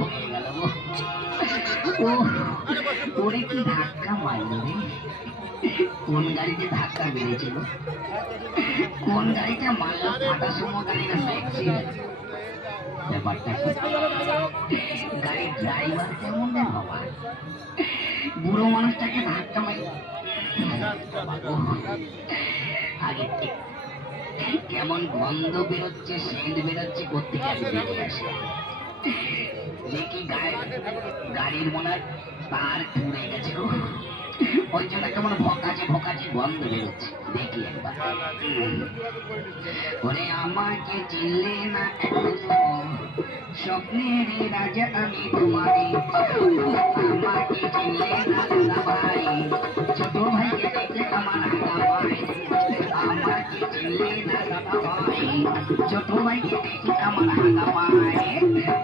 হয়ে গেল। ও ওরে কি ধাক্কা মারল রে! কোন গাড়িতে ধাক্কা মেরেছিল? কোন গাড়িটা মারলো? টাটা সুমো গাড়ি না ট্যাক্সি? ব্যাপারটা গাড়ির ড্রাইভার কেমন রে বাবা? বুড়ো মানুষটাকে ধাক্কা মারি আগে কেমন গন্ধ বেরোচ্ছে, সেন্ট বেরোচ্ছে কোথেকে আমি দেখে আসি। দেখি গাড়ির মনে হয় তার পুড়ে গেছে, ওই জন্য কেমন ভকাচে ভকাচে গন্ধ বেরোচ্ছে। দেখি একবার। ওরে আমাকে চিনলে না স্বপ্নের রাজা আমি তোমারে, আমাকে চিনলে না দাদা ভাই, ছোট ভাইকে দেখে আমার হাগা ভাই, আমাকে চিনলে না দাদা ভাই, ছোট ভাইকে দেখে আমার হাগা ভাই।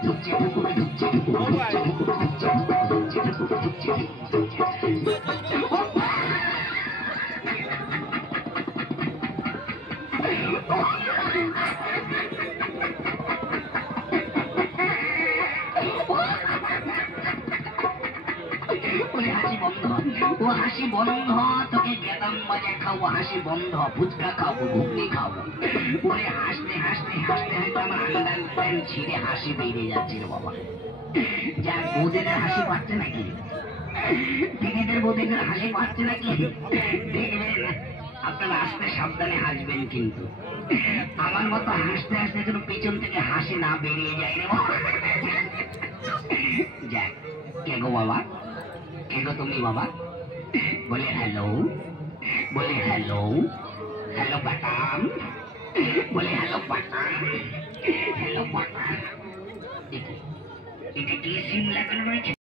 ঢুকছে ঢুকুরে ঢুকছে ঢুকছে ঢুকছে ঢুকছে ঢুকছে হাসি বন্ধ, ও হাসি বন্ধ, তোকে বেদাম বাজা খাবো, হাসি বন্ধ, ফুচকা খাবো, ঘুগনি খাবো। ওরে হাসতে হাসতে হাসতে হাসতে আমার আন্ডার প্যান্ট ছিঁড়ে হাসি বেরিয়ে যাচ্ছে রে বাবা। যার বৌদের হাসি পাচ্ছে নাকি? দিদিদের বৌদের হাসি পাচ্ছে নাকি? দেখবেন আপনারা আসতে সাবধানে হাসবেন, কিন্তু আমার মতো হাসতে হাসতে যেন পেছন থেকে হাসি না বেরিয়ে যায় রে বাবা। যাক, কে গো বাবা? কে গো তুমি বাবা? বলে হ্যালো, বলে হ্যালো, হ্যালো বাটাম, বলে হ্যালো বাটাম, হ্যালো বাটাম। এটা কি সিম লাগানো রয়েছে?